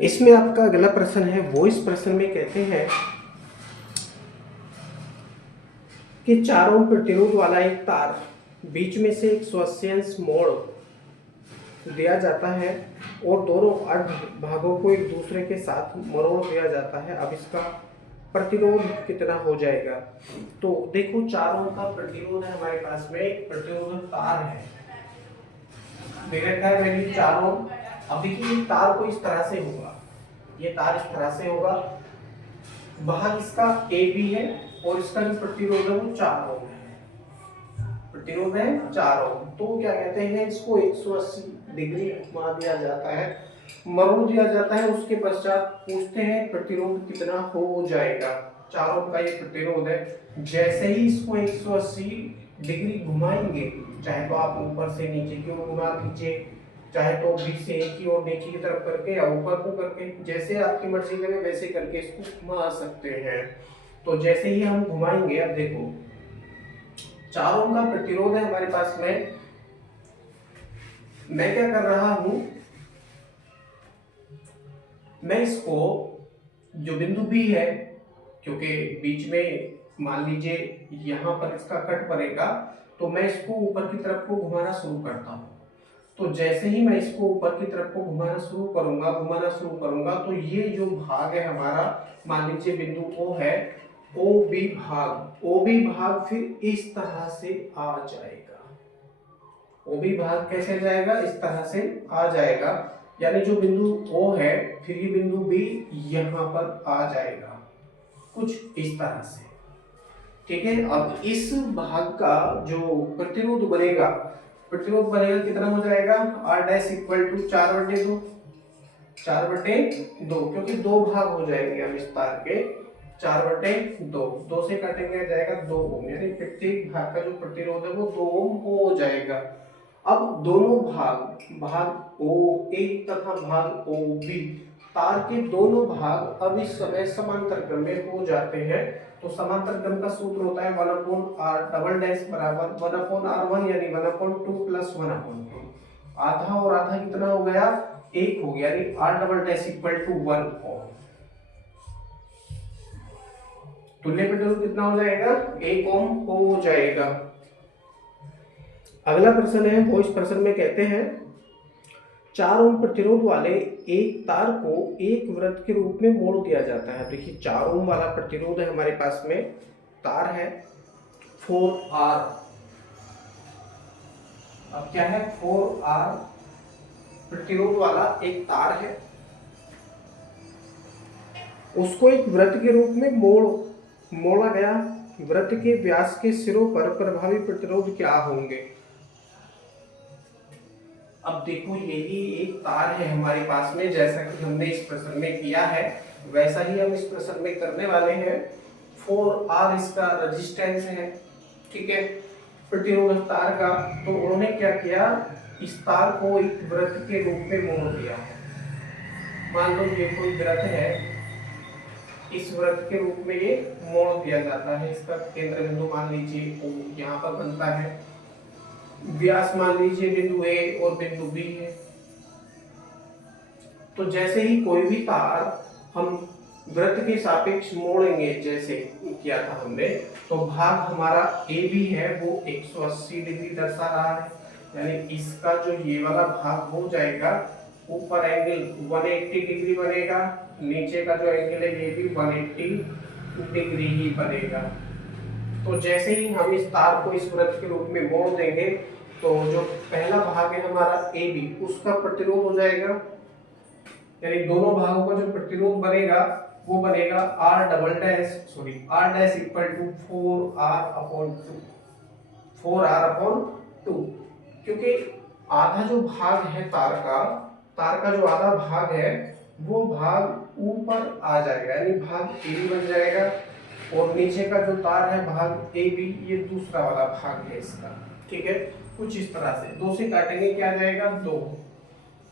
इसमें आपका अगला प्रश्न है, वो इस प्रश्न में कहते हैं कि 4 ओम प्रतिरोध वाला एक तार बीच में से 180 अंश मोड़ दिया जाता है और दोनों अर्ध भागों को एक दूसरे के साथ मरोड़ दिया जाता है। अब इसका प्रतिरोध कितना हो जाएगा? तो देखो, 4 ओम का प्रतिरोध है हमारे पास में, एक प्रतिरोधक तार है, दे रखा है वैल्यू 4 ओम। अब देखिए तार को इस तरह से होगा, ये तार इस तरह से होगा, भाग इसका ए बी है और इसका जो प्रतिरोध है वो 4 ओम है, प्रतिरोध है 4 ओम। तो क्या कहते हैं, इसको 180 डिग्री घुमा दिया जाता है, मरोड़ दिया जाता है। उसके पश्चात पूछते हैं प्रतिरोध कितना हो जाएगा। 4 ओम का ये प्रतिरोध है। जैसे ही इसको 180 डिग्री घुमाएंगे, चाहे तो आप ऊपर से नीचे की ओर घुमा दीजिए, चाहे तो बीच से एक की ओर नीचे की तरफ करके या ऊपर को करके, जैसे आपकी मर्जी करे वैसे करके इसको घुमा सकते हैं। तो जैसे ही हम घुमाएंगे, अब देखो 4 ओम का प्रतिरोध है हमारे पास में, मैं क्या कर रहा हूं, मैं इसको जो बिंदु बी है, क्योंकि बीच में मान लीजिए यहां पर इसका कट पड़ेगा, तो मैं इसको ऊपर की तरफ को घुमाना शुरू करता हूं। तो जैसे ही मैं इसको ऊपर की तरफ को घुमाना शुरू करूंगा, तो ये जो भाग है हमारा, मान लीजिए बिंदु ओ है, ओ बी भाग फिर इस तरह से आ जाएगा। ओ बी भाग कैसे जाएगा? इस तरह से आ जाएगा, यानी जो बिंदु ओ है फिर ये बिंदु बी यहां पर आ जाएगा, कुछ इस तरह से। ठीक है, अब इस भाग का जो प्रतिरोध बनेगा कितना हो जाएगा? आर डैश इक्वल टू 4/2, 4/2, क्योंकि दो भाग हो जाएंगे हम इस तार के, 4/2, 2 से काटेंगे आ जाएगा 2 ओम, यानी प्रत्येक भाग का जो प्रतिरोध है वो 2 ओम हो जाएगा। अब दोनों भाग ओ ए तथा भाग ओ बी, तार के दोनों भाग अब इस समय समांतर क्रम में हो जाते हैं। तो समांतर क्रम का सूत्र होता है 1/r बराबर 1/r1, यानी 1/2 प्लस 1/2। आधा और आधा कितना हो गया? 1 हो गया, यानी r इक्वल टू 1 ओम। तुल्य प्रतिरोध कितना हो जाएगा? 1 ओम हो जाएगा। अगला प्रश्न है, वो इस प्रश्न में कहते हैं 4 ओम प्रतिरोध वाले एक तार को एक वृत्त के रूप में मोड़ दिया जाता है। देखिए 4 ओम वाला प्रतिरोध है हमारे पास में, तार है 4R। अब क्या है? 4R प्रतिरोध वाला एक तार है, उसको एक वृत्त के रूप में मोड़ा गया। वृत्त के व्यास के सिरों पर प्रभावी प्रतिरोध क्या होंगे? अब देखो यही एक तार है हमारे पास में, जैसा कि हमने इस प्रश्न में किया है वैसा ही हम इस प्रश्न में करने वाले हैं। 4R इसका रेजिस्टेंस है, ठीक है, प्रतिरोध तार का। तो उन्होंने क्या किया, इस तार को एक वृत्त के रूप में मोड़ दिया है। मान लो ये कोई वृत्त है, इस वृत्त के रूप में ये मोड़ दिया जाता है। इसका केंद्र बिंदु मान लीजिए O यहाँ पर बनता है, व्यास मान लीजिए बिंदु ए और बिंदु बी है। तो जैसे ही कोई भी तार हम वृत्त के सापेक्ष मोड़ेंगे, जैसे किया था हमने, तो भाग हमारा ए बी है वो 180 डिग्री दर्शा रहा है, यानी इसका जो ये वाला भाग हो जाएगा, ऊपर एंगल 180 डिग्री बनेगा, नीचे का जो एंगल है ये भी 180 डिग्री ही बनेगा। तो जैसे ही हम इस तार को इस वृत्त के रूप में मोड़ देंगे, तो जो पहला भाग है हमारा ए बी, उसका प्रतिरोध हो जाएगा, यानी दोनों भागों का जो प्रतिरोध बनेगा वो बनेगा r dash equal to 4r/2, क्योंकि आधा जो भाग है तार का जो आधा भाग है वो भाग ऊपर आ जाएगा, यानी भाग ए बी बन जाएगा, और नीचे का जो तार है भाग ए बी, ये दूसरा वाला भाग है इसका, ठीक है, कुछ इस तरह से। 2 से काटेंगे क्या आ जाएगा? 2,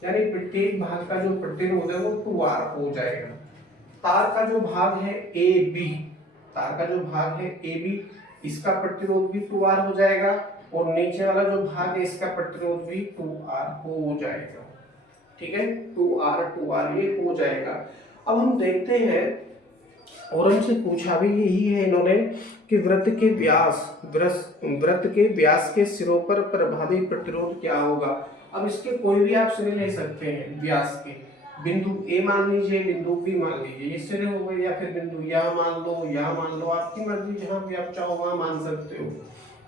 यानी प्रत्येक भाग का जो प्रतिरोध है वो 2R हो जाएगा। तार का जो भाग है ए बी, इसका प्रतिरोध भी 2R हो जाएगा, और नीचे वाला जो भाग है इसका प्रतिरोध भी 2R हो जाएगा। ठीक है, 2r ये हो जाएगा। अब हम देखते हैं, और हमसे पूछा भी यही है इन्होंने कि वृत्त के व्यास के सिरों पर प्रभावी प्रतिरोध क्या होगा। अब इसके कोई भी आप सिरे ले सकते हैं व्यास के, बिंदु ए मान लीजिए, बिंदु बी मान लीजिए, ये सिरे हो गए, या फिर बिंदु यहाँ मान लो, यहाँ मान लो, आपकी मर्जी, जहाँ भी आप चाहो वहाँ मान सकते हो।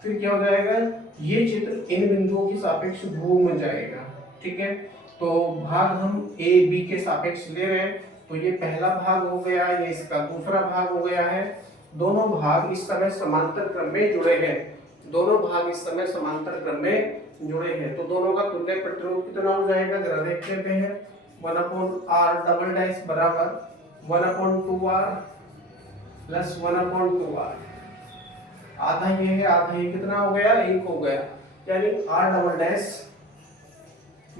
फिर क्या हो जाएगा, ये चित्र इन बिंदुओं के सापेक्ष घूम जाएगा। ठीक है, तो भाग हम ए बी के सापेक्ष ले रहे हैं, तो ये पहला भाग हो गया, ये इसका दूसरा भाग हो गया है। दोनों भाग इस समय समांतर क्रम में जुड़े हैं, दोनों भाग इस समय समांतर क्रम में जुड़े हैं, तो दोनों का तुल्य प्रतिरोध कितना हो जाएगा, जरा देख लेते हैं। 1/r डबल डैश बराबर 1/2r प्लस 1/2r, आधा ये है आधा ये, कितना हो गया, 1 हो गया, यानी r डबल डैश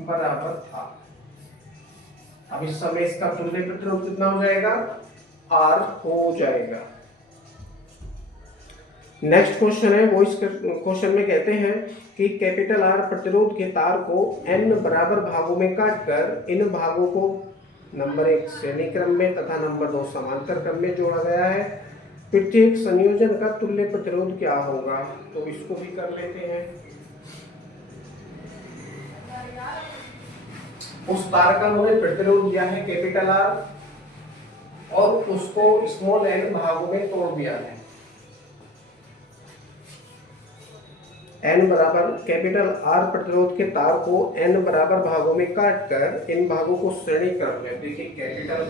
बराबर था। अब इस समय इसका तुल्य प्रतिरोध कितना हो जाएगा, R हो जाएगा। नेक्स्ट क्वेश्चन है, वो इस क्वेश्चन में कहते हैं कि कैपिटल R प्रतिरोध के तार को n बराबर भागों में काटकर इन भागों को नंबर 1 श्रेणी क्रम में तथा नंबर 2 समांतर क्रम में जोड़ा गया है। प्रत्येक संयोजन का तुल्य प्रतिरोध क्या होगा, तो इसको भी कर लेते हैं। उस तार का उन्होंने प्रतिरोध दिया है कैपिटल R और उसको स्मॉल n भागों में तोड़ दिया है। n बराबर कैपिटल R प्रतिरोध के तार को n बराबर भागों में काटकर इन भागों को श्रेणी क्रम में, देखिए कैपिटल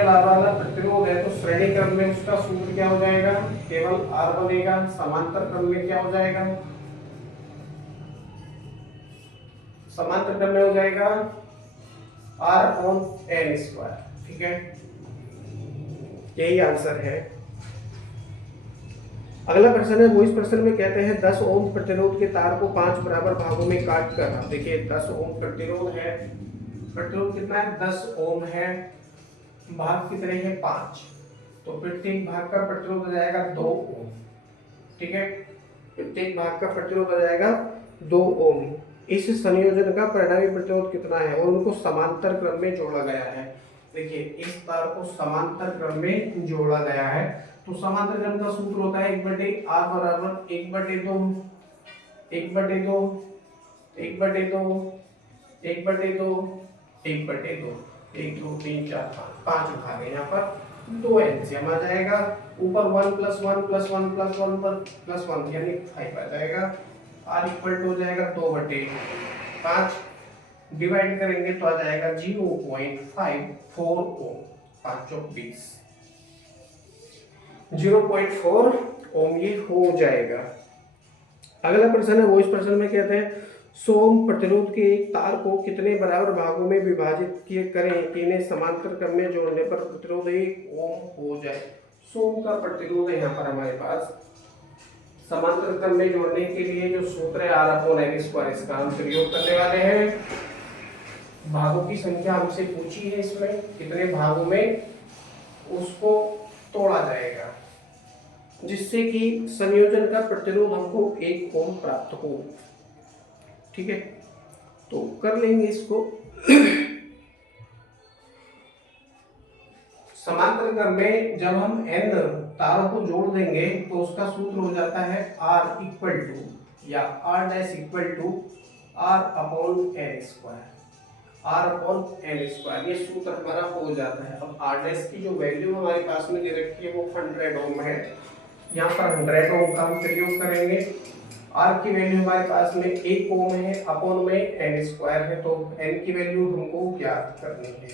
R वाला प्रतिरोध है, तो श्रेणी क्रम में उसका सूत्र क्या हो जाएगा, केवल R बनेगा। समांतर क्रम में क्या हो जाएगा, समांतर क्रम में हो जाएगा r/n²। ठीक है, यही आंसर है। अगला प्रश्न है, वो इस प्रश्न में कहते हैं 10 ओम प्रतिरोध के तार को 5 बराबर भागों में काट कर, देखिए 10 ओम प्रतिरोध है, प्रतिरोध कितना है, 10 ओम है, भाग कितने हैं, 5, तो प्रत्येक भाग का प्रतिरोध हो जाएगा 2 ओम। ठीक है, प्रत्येक भाग का प्रतिरोध हो जाएगा 2 ओम। इस संयोजन का परिणामी प्रतिरोध कितना है, और उनको समांतर क्रम में जोड़ा गया है। देखिए इस तार को समांतर क्रम में जोड़ा गया है, तो समांतर क्रम का सूत्र होता है 1/r बराबर 1/2 1/2 1/2 1/2 1/2, 1 2 3 4 5 भाग है, यहाँ पर 2 एलसीएम आ जाएगा, ऊपर 1 + 1 + 1 + 1 + 1 यानी 5 आ जाएगा। R = हो जाएगा 2/5, डिवाइड करेंगे तो आ जाएगा 0.54 ओम, 5 × 20 0.4 ओम ये हो जाएगा। अगला प्रश्न है, वो इस प्रश्न में कहते हैं 100 ओम प्रतिरोध के एक तार को कितने बराबर भागों में विभाजित किए करें कि इन्हें समांतर क्रम में जोड़ने पर प्रतिरोध 1 ओम हो जाए। 100 ओम का प्रतिरोध है यहाँ पर हमारे पास, समांतर क्रम में जोड़ने के लिए जो सूत्र है r/n², इसका हम प्रयोग करने वाले हैं। भागों की संख्या हमसे पूछी है, इसमें कितने भागों में उसको तोड़ा जाएगा जिससे कि संयोजन का प्रतिरोध हमको 1 ओम प्राप्त हो। ठीक है, तो कर लेंगे इसको। समांतर क्रम में जब हम n तारों को जोड़ देंगे तो उसका सूत्र हो जाता है r = या r' = r/n²। ये सूत्र हमारा हो जाता है। अब r' की जो वैल्यू हमारे पास में दे रखी है वो 100 ओम है, यहाँ पर 100 ओम का हम प्रयोग करेंगे। r की वैल्यू हमारे पास में 1 ओम है, अपॉन में n² है, तो n की वैल्यू हमको ज्ञात करनी है,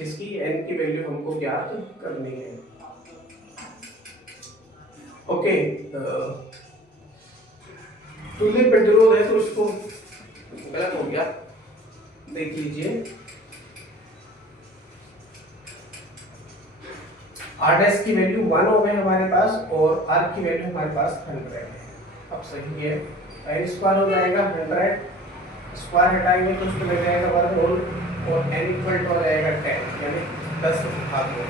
इसकी n की वैल्यू हमको ज्ञात करनी है। ओके, तुल्य प्रतिरोध है तो इसको गलत हो गया, देख लीजिए। r' की वैल्यू 1 ओम है हमारे पास और r की वैल्यू हमारे पास 100 है। अब सही है, n² हो जाएगा 100, स्क्वायर हटाएंगे तो उसको लग जाएगा वर्गमूल और n = हो जाएगा 10, यानी 10 भाग हो।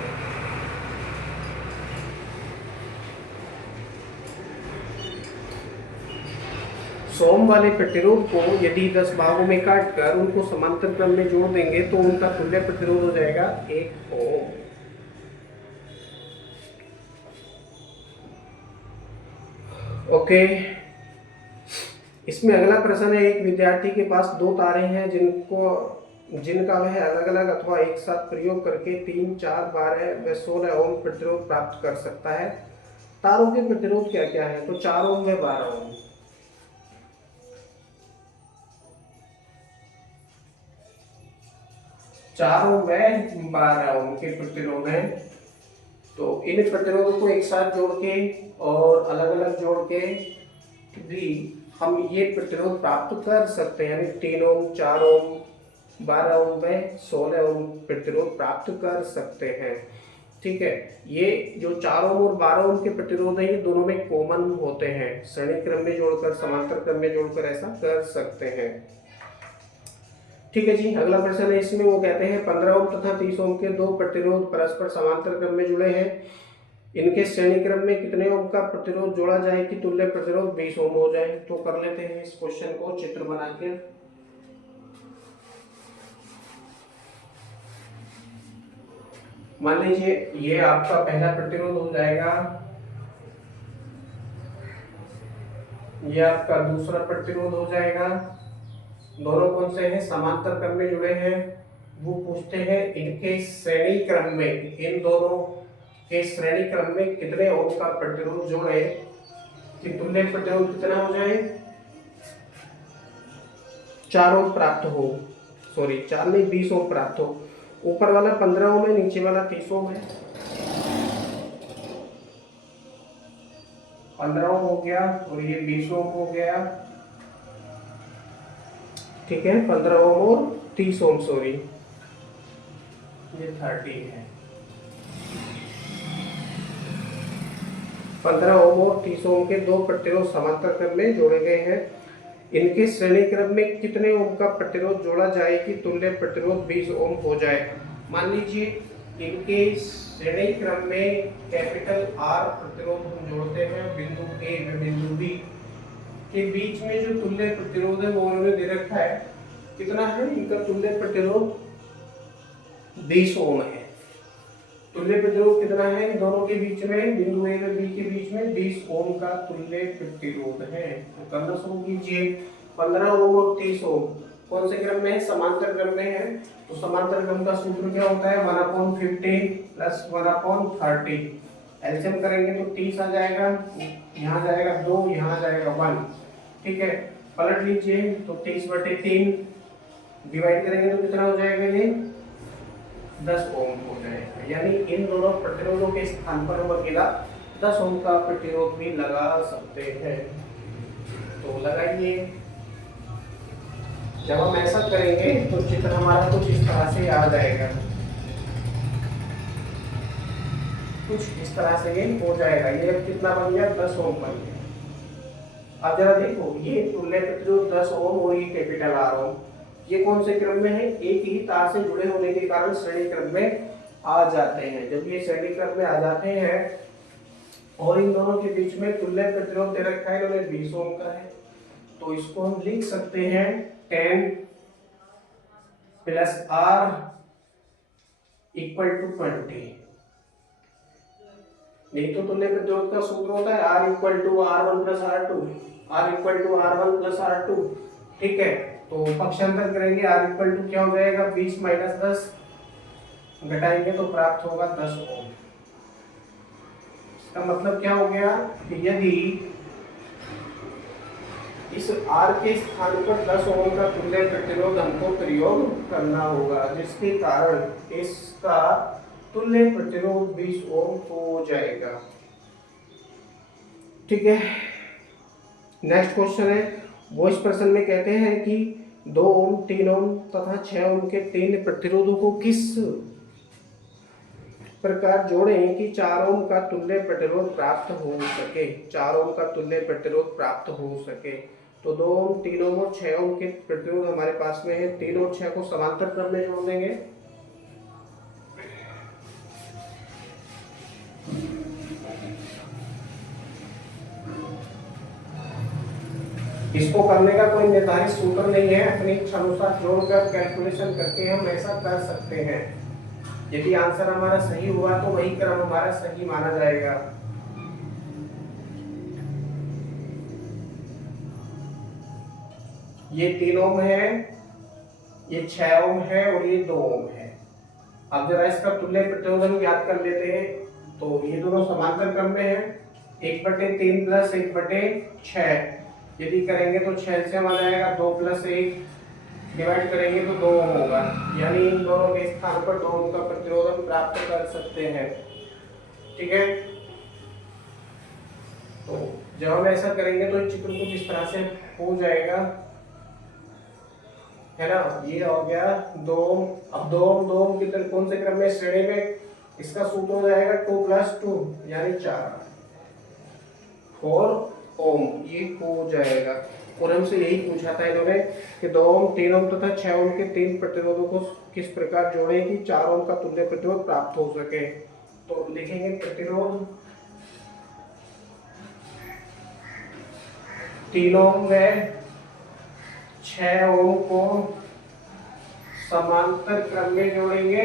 सोम वाले प्रतिरोध को यदि 10 भागों में काट कर उनको समांतर क्रम में जोड़ देंगे तो उनका तुल्य प्रतिरोध हो जाएगा 1 ओम। ओके, इसमें अगला प्रश्न है, एक विद्यार्थी के पास दो तारे हैं जिनका वह अलग अलग अथवा एक साथ प्रयोग करके 3, 4, 12 व 16 ओम प्रतिरोध प्राप्त कर सकता है। तारों के प्रतिरोध क्या क्या है? तो 4 ओम व 12 ओम। 4 ओम व 12 ओम के प्रतिरोध हैं। तो इन प्रतिरोधों को एक साथ जोड़ के और अलग अलग जोड़ के भी हम ये प्रतिरोध प्राप्त कर सकते हैं, यानी 3 ओम, 4 ओम, 12 ओम व 16 ओम प्रतिरोध प्राप्त कर सकते हैं। ठीक है, ये जो 4 ओम और 12 ओम के प्रतिरोध है ये दोनों में कॉमन होते हैं, श्रेणी क्रम में जोड़कर समांतर क्रम में जोड़कर ऐसा कर सकते हैं। ठीक है जी, अगला प्रश्न है, इसमें वो कहते हैं 15 ओम तथा 30 ओम के दो प्रतिरोध परस्पर समांतर क्रम में जुड़े हैं, इनके श्रेणी क्रम में कितने ओम का प्रतिरोध जोड़ा जाए कि तुल्य प्रतिरोध 20 ओम हो जाए? तो कर लेते हैं इस क्वेश्चन को चित्र बना के। मान लीजिए ये आपका पहला प्रतिरोध हो जाएगा, ये आपका दूसरा प्रतिरोध हो जाएगा। दोनों कौन से हैं? समांतर क्रम में जुड़े हैं। वो पूछते हैं इनके श्रेणी क्रम में, इन दोनों के श्रेणी क्रम में कितने ओम का प्रतिरोध जोड़े कि तुल्य प्रतिरोध कितना हो जाए? 4 ओम प्राप्त हो, सॉरी 4 नहीं 20 ओम प्राप्त हो। ऊपर वाला 15 ओम है, नीचे वाला 30 ओम है। 15 ओम हो गया और ये 20 ओम हो गया। ठीक है, 15 ओम और 30 ओम, सॉरी ये 30 है। 15 ओम और 30 ओम के दो प्रतिरोध समांतर क्रम में जोड़े गए हैं, इनके श्रेणी क्रम में कितने ओम का प्रतिरोध जोड़ा जाए कि तुल्य प्रतिरोध 20 ओम हो जाए? मान लीजिए इनके श्रेणी क्रम में कैपिटल R प्रतिरोध हम जोड़ते हैं, बिंदु A व बिंदु B के बीच में जो तुल्य प्रतिरोध है वो उन्होंने दे रखा है, कितना है इनका तुल्य प्रतिरोध? 20 ओम है। तुल्य प्रतिरोध कितना है इन दोनों के बीच में, बिंदु A व B के बीच में? 20 ओम का तुल्य प्रतिरोध है। तो करना शुरू कीजिए। 15 ओम और 30 ओम कौन से क्रम में है? समांतर क्रम में है। तो समांतर क्रम का सूत्र क्या होता है? 1/50 प्लस 1/30। एलसीएम करेंगे तो 30 आ जाएगा, यहाँ जाएगा 2, यहाँ जाएगा 1। ठीक है, पलट लीजिए तो 30/3 डिवाइड करेंगे तो कितना हो जाएगा? ये 10 ओम हो जाएगा। यानी इन दोनों प्रतिरोधों के स्थान पर हम अकेला 10 ओम का प्रतिरोध भी लगा सकते हैं। तो लगाइए। जब हम ऐसा करेंगे तो चित्र हमारा कुछ इस तरह से आ जाएगा, कुछ इस तरह से ये हो जाएगा। ये अब कितना बन गया? 10 ओम बन गया। अब जरा देखो, ये तुल्य प्रतिरोध 10 ओम और ये कैपिटल R ओम, ये कौन से क्रम में है? एक ही तार से जुड़े होने के कारण श्रेणी क्रम में आ जाते हैं। जब ये श्रेणी क्रम में आ जाते हैं और इन दोनों के बीच में तुल्य प्रतिरोध दे रखा है, इन्होंने 20 ओम का है, तो इसको हम लिख सकते हैं 10 प्लस R इक्वल टू 20। नहीं तो तुल्य प्रतिरोध का सूत्र होता है R equal to R1 plus R2, R equal to R1 plus R2। ठीक है, तो पक्षांतर करेंगे, R इक्वल टू क्या हो जाएगा? 20 माइनस 10, घटाएंगे तो प्राप्त होगा 10 ओम। इसका मतलब क्या हो गया कि यदि इस R के स्थान पर 10 ओम का तुल्य प्रतिरोध हमको प्रयोग करना होगा, जिसके कारण इसका तुल्य प्रतिरोध 20 ओम हो जाएगा। ठीक है, नेक्स्ट क्वेश्चन है, वो इस प्रश्न में कहते हैं कि 2 ओम, 3 ओम तथा 6 ओम के तीन प्रतिरोधों को किस प्रकार जोड़ें कि 4 ओम का तुल्य प्रतिरोध प्राप्त हो सके? 4 ओम का तुल्य प्रतिरोध प्राप्त हो सके। तो 2 ओम, 3 ओम और 6 ओम के प्रतिरोध हमारे पास में है। 3 और 6 को समांतर क्रम में जोड़ देंगे। इसको करने का कोई निर्धारित सूत्र नहीं है, अपनी इच्छा अनुसार जोड़कर कैलकुलेशन करके हम ऐसा कर सकते हैं। यदि आंसर हमारा सही हुआ तो वही क्रम हमारा सही माना जाएगा। ये 3 ओम है, ये 6 ओम है और ये 2 ओम है। अब जरा इसका तुल्य प्रतिरोध याद कर लेते हैं। तो ये दोनों समांतर क्रम में है, 1/3 प्लस 1/6। यदि करेंगे तो 6 से आ जाएगा, 2 + 1 डिवाइड करेंगे तो 2 ओम होगा। यानी इन दोनों के स्थान पर 2 ओम का प्रतिरोध हम प्राप्त कर सकते हैं। ठीक है, तो जब हम ऐसा करेंगे तो चित्र कुछ इस तरह से हो जाएगा, है ना। ये हो गया 2 ओम। अब 2 ओम कितने कौन से क्रम में, श्रेणी में। इसका सूत्र हो जाएगा 2 + 2 यानी 4 ओम। ये हो जाएगा। और हमसे यही पूछा था इन्होंने कि 2 ओम, 3 ओम तथा 6 ओम के 3 प्रतिरोधों को किस प्रकार जोड़ें कि 4 ओम का तुल्य प्रतिरोध प्राप्त हो सके। तो लिखेंगे प्रतिरोध 3 ओम व 6 ओम को समांतर क्रम में जोड़ेंगे,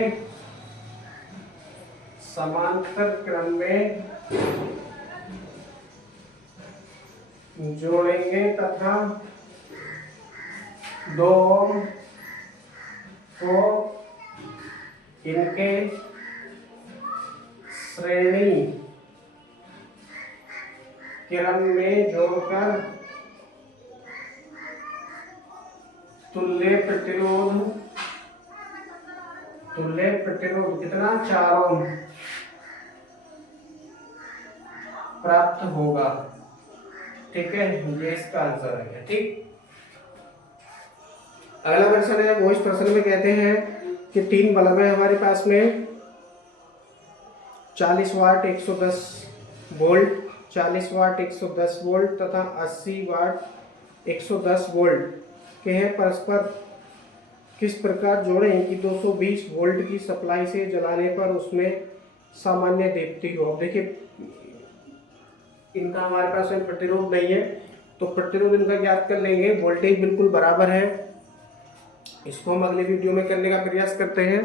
समांतर क्रम में जोड़ेंगे तथा 2 ओम को इनके श्रेणी क्रम में जोड़कर तुल्य प्रतिरोध कितना, 4 ओम प्राप्त होगा। ठीक है, ये इसका आंसर है। ठीक, अगला प्रश्न है, वो इस प्रश्न में कहते हैं कि 3 बल्ब है हमारे पास में, 40 वाट 110 वोल्ट, 40 वाट 110 वोल्ट तथा 80 वाट 110 वोल्ट के हैं। परस्पर किस प्रकार जोड़ें कि 220 वोल्ट की सप्लाई से जलाने पर उसमें सामान्य दीप्ति हो। अब देखिए, इनका हमारे पास में प्रतिरोध नहीं है, तो प्रतिरोध इनका ज्ञात कर लेंगे। वोल्टेज बिल्कुल बराबर है, इसको हम अगले वीडियो में करने का प्रयास करते हैं।